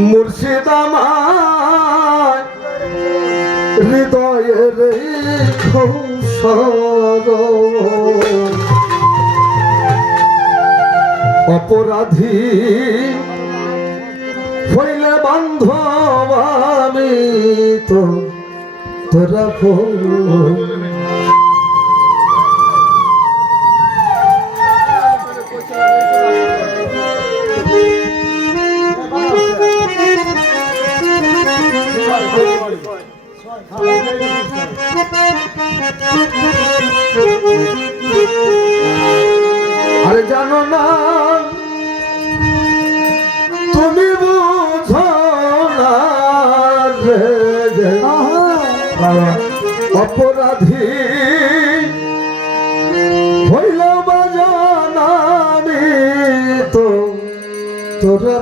মুর্শিদ আমার হৃদয়ের সংসার অপরাধী হইলে বান্ধব আমি তো তোরা আরে জানো না তুমি বুঝো না অপরাধী হইল বাজানা আমি তো তোরা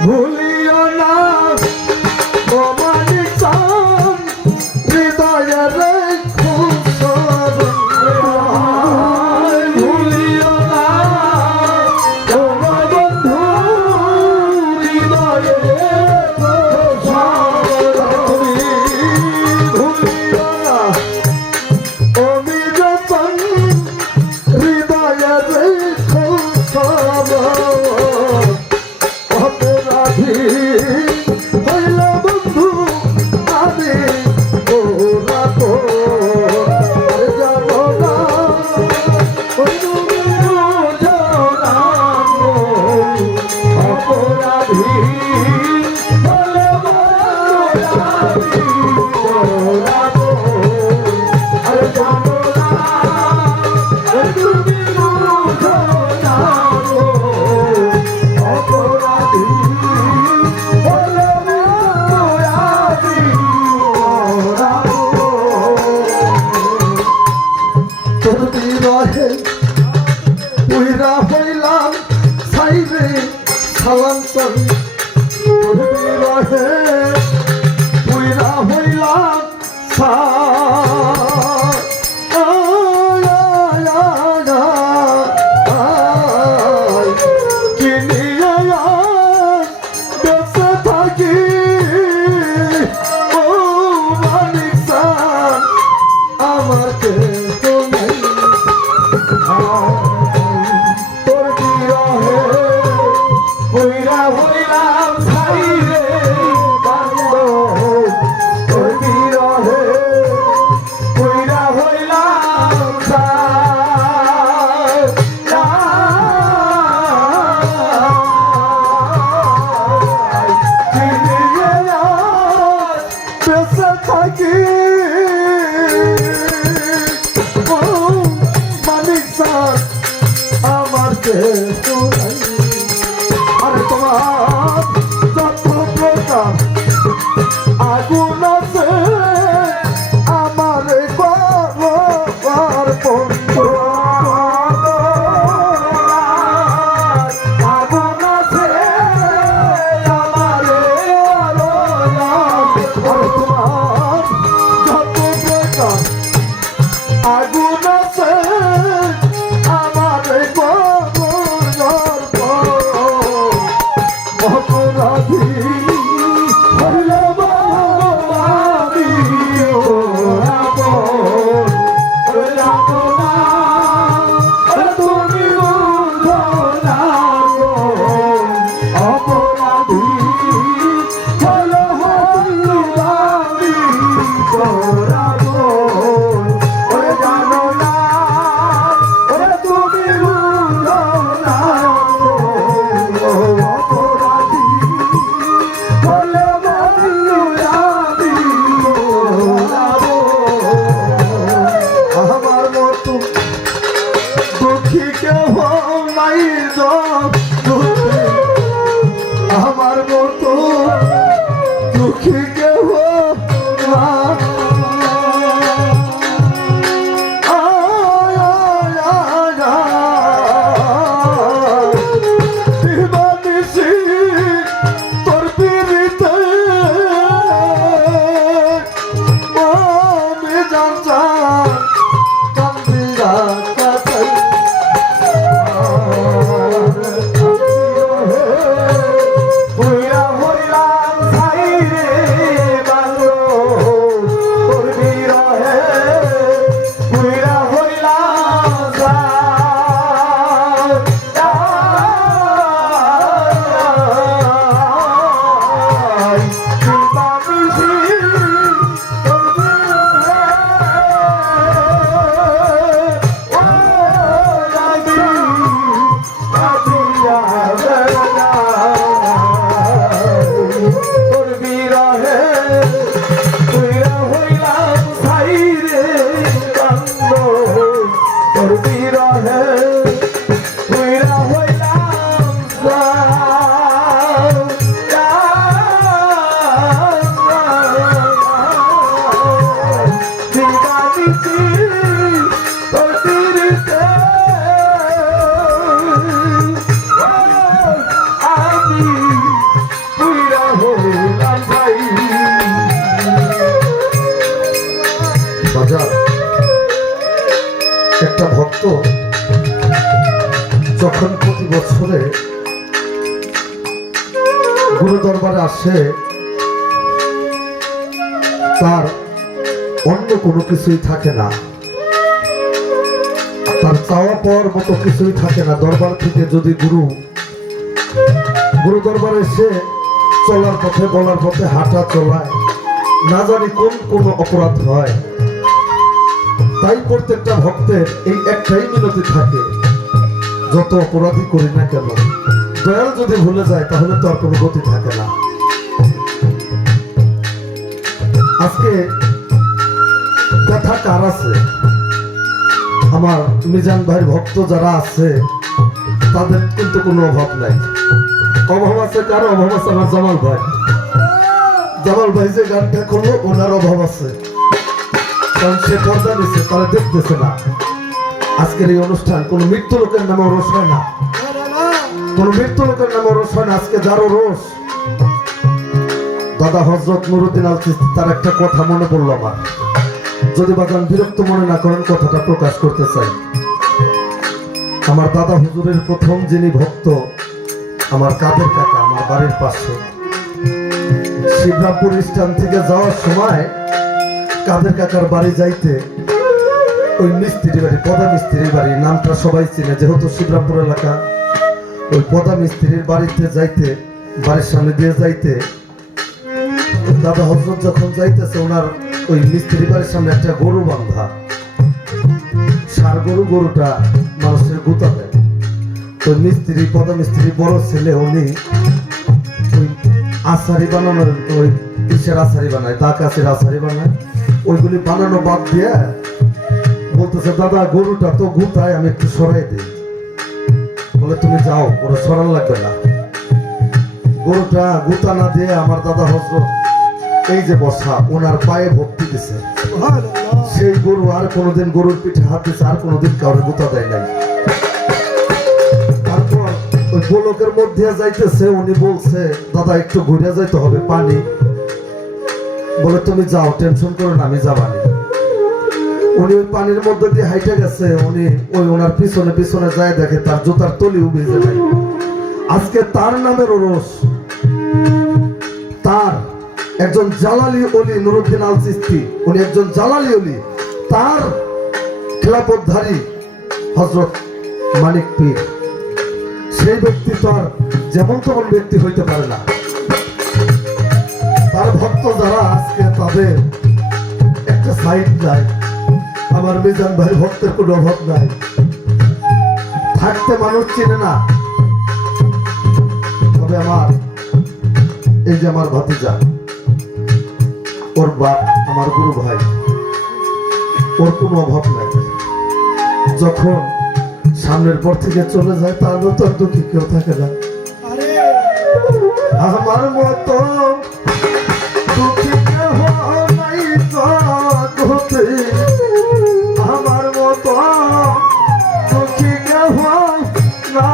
ভুলিও না সালাম রহে পুইরা হইলাম বেঁচে থাকি ও মালিক সান আমার কে তো নাই তোর বিরহে পুইরা হইলাম ছাই রে বান্ধব তোর বিরহে ভক্ত যখন প্রতি বছরে গুরু দরবারে আসে তার অন্য কোনো কিছুই থাকে না, তার চাওয়া পাওয়ার মতো কিছুই থাকে না। দরবার থেকে যদি গুরু দরবারে এসে চলার পথে বলার পথে হাঁটা চলায়, না জানি কোন কোন অপরাধ হয়। তাই প্রত্যেকটা ভক্তের এই একটাই মিনতি থাকে, যত অপরাধী করি না কেন দয়াল যদি ভুলে যায় তাহলে তো আর কোনো গতি থাকে না। আজকে ব্যথা কার আছে? আমার মিজান ভাইয়ের ভক্ত যারা আছে তাদের কিন্তু কোনো অভাব নাই। অভাব আছে কারো? অভাব আছে আমার জামাল ভাই। জামাল ভাই যে গানটা করলো ওনার অভাব আছে, কারণ সে পর্দা নিচ্ছে, তারা দেখতেছে না। আজকের এই অনুষ্ঠান কোন মৃত্যু লোকের নামে রোষ হয় না, কোন মৃত্যু লোকের নামে রোষ হয় না। আজকে যারও রোষ, দাদা হযরত নুরুদ্দিন আল চিশতি, তার একটা কথা মনে পড়লো আমার। যদি বাজান বিরক্ত মনে না করেন কথাটা প্রকাশ করতে চাই। আমার দাদা হুজুরের প্রথম যিনি ভক্ত, আমার কাদের কাকা, আমার বাড়ির পাশে শিবরামপুর স্ট্যান্ড থেকে যাওয়ার সময় কাদের কাকার বাড়ি যাইতে ওই মিস্ত্রি বাড়ি, পদা মিস্ত্রির বাড়ি, নামটা সবাই চিনে যেহেতু শিবরামপুর এলাকা। ওই পদা মিস্ত্রির বাড়িতে যাইতে, বাড়ির সামনে দিয়ে যাইতে দাদা হযরত যখন যাইতেছে, ওনার ওই মিস্ত্রি বাড়ির সামনে একটা গরু বান্ধা, ষাঁড় গরু, গরুটা মানুষের গুতা দেয়। তো মিস্ত্রি, পদা মিস্ত্রি বড় ছেলে, উনি ওই আচারি বানানোর, ওই কিসের আচারি বানায়, দা কাছের আচারি বানায়, ওইগুলি বানানো বাদ দিয়ে বলতেছে, দাদা গরুটা তো গুতায়, আমি একটু সরাই দিই। বলে তুমি যাও, ওরা সরান লাগবে না। গরুটা গুতা না দিয়ে আমার দাদা হযরত এই যে বসা, ওনার পায়ে ভক্তি দিছে। সেই গরু আর কোনোদিন গরুর পিঠে হাত দিছে, আর কোনোদিন কাউরে গুতা দেয় নাই। তারপর ওই গোলকের মধ্যে যাইতেছে, উনি বলছে, দাদা একটু ঘুরে যাইতে হবে, পানি। বলে তুমি যাও, টেনশন করো না, আমি যাবানি। উনি ওই পানির মধ্যে দিয়ে হাইটে গেছে, উনি ওই ওনার পিছনে পিছনে যায়, দেখে তার জুতার তলিও ভিজে নাই। আজকে তার নামের রোষ। তার একজন জালালি ওলি নুরুদ্দিন আল চিশতি, উনি একজন জালালি ওলি, তার খেলাফতধারী হযরত মানিক পীর। সেই ব্যক্তি তো আর যেমন তেমন ব্যক্তি হইতে পারে না। তার ভক্ত যারা আজকে, তাদের একটা সাইড নাই। আমার মিজান ভাই ভক্তের কোনো অভাব নাই, থাকতে মানুষ চিনে না। তবে আমার এই যে আমার ভাতিজা, ওর বাপ আমার গুরু ভাই, ওর কোনো অভাব নাই। যখন সামনের পর থেকে চলে যায়, তার মতো আর দুঃখী কেউ থাকে না। আমার মতো দুঃখী কেউ নাই জগতে, আমার মতো দুঃখী কেউ না।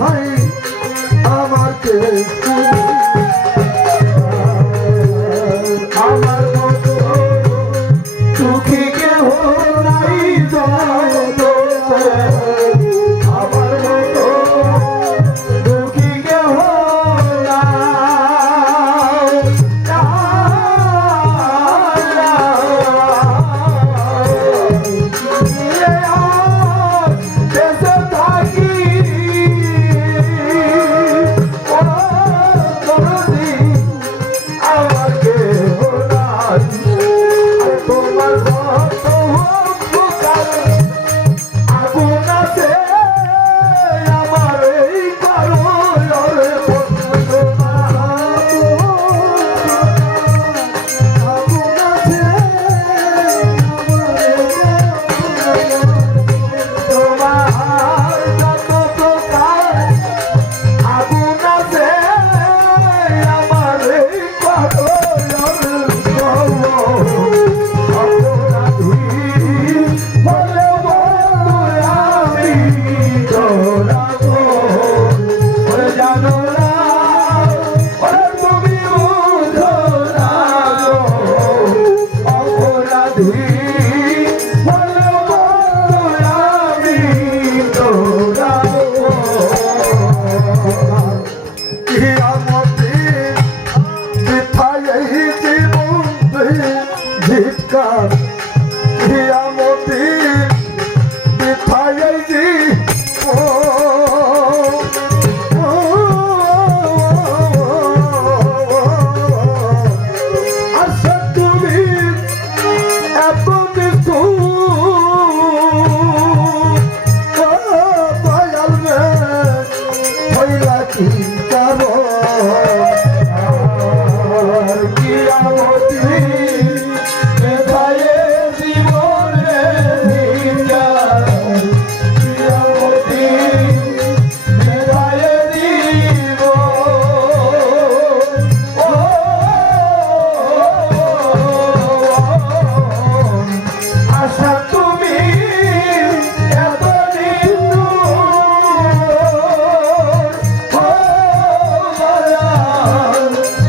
ভাই আমাকে আমার মতো সুখী কেহ নাই জগতে, আমার মতো দুঃখী কেহ দেশে থাকি কিয়ামতি বিথায় এই জীবন ধিক্কার কিয়ামতি বিথায় এই আচ্ছা তুমি এত কিছু দয়াল মে হইলা কি কারো কিয়ামতি বিথায় জীবনে ধিক্কার কিয়ামতি বিথায় আশা তুমি এত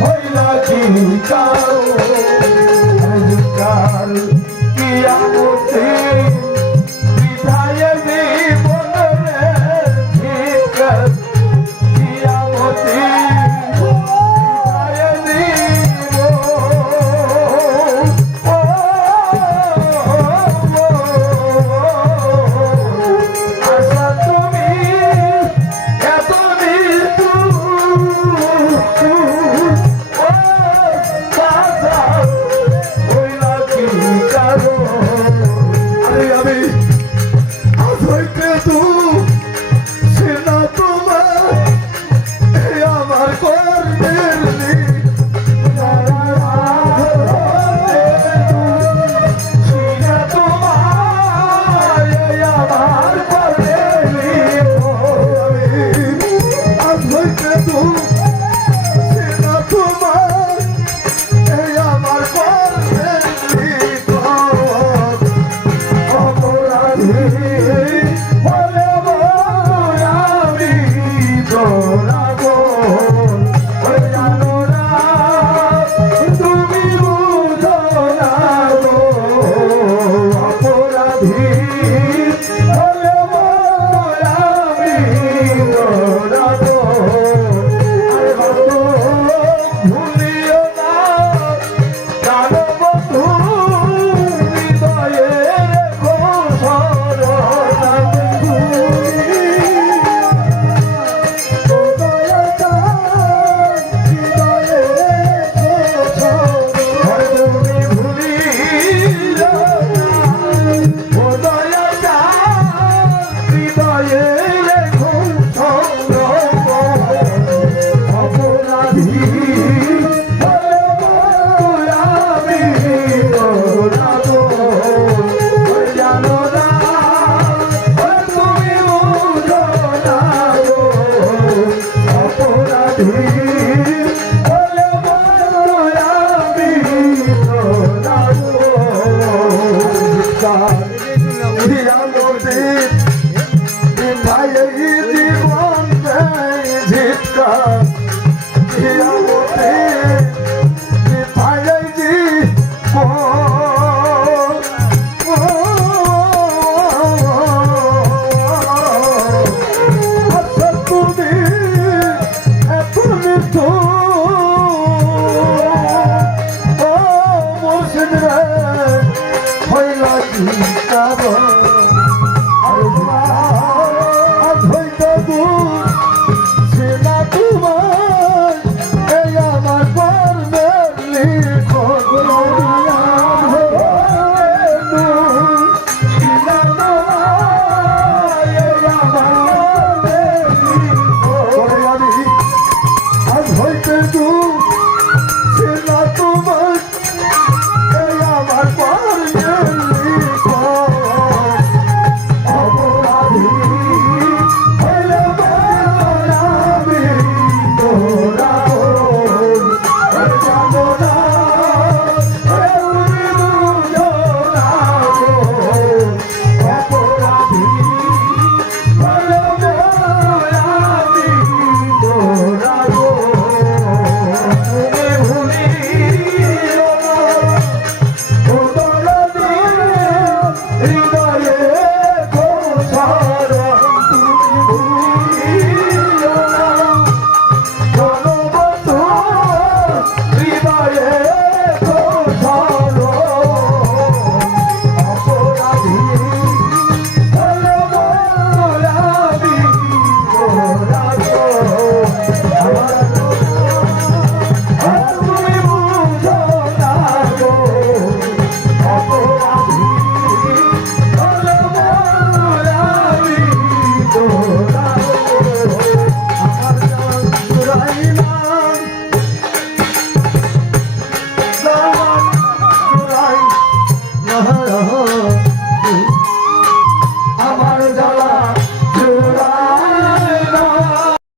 হইলা কি কারো কিয়ামতি বিধায় জীবনে ধিক্কার কিয়ামতি বিধায় আশা তুমি এত হইলা কি কারো আরে আমি আজ হইতে তু সেনা তোমার আমার কর্মের জীবন ধিক্কার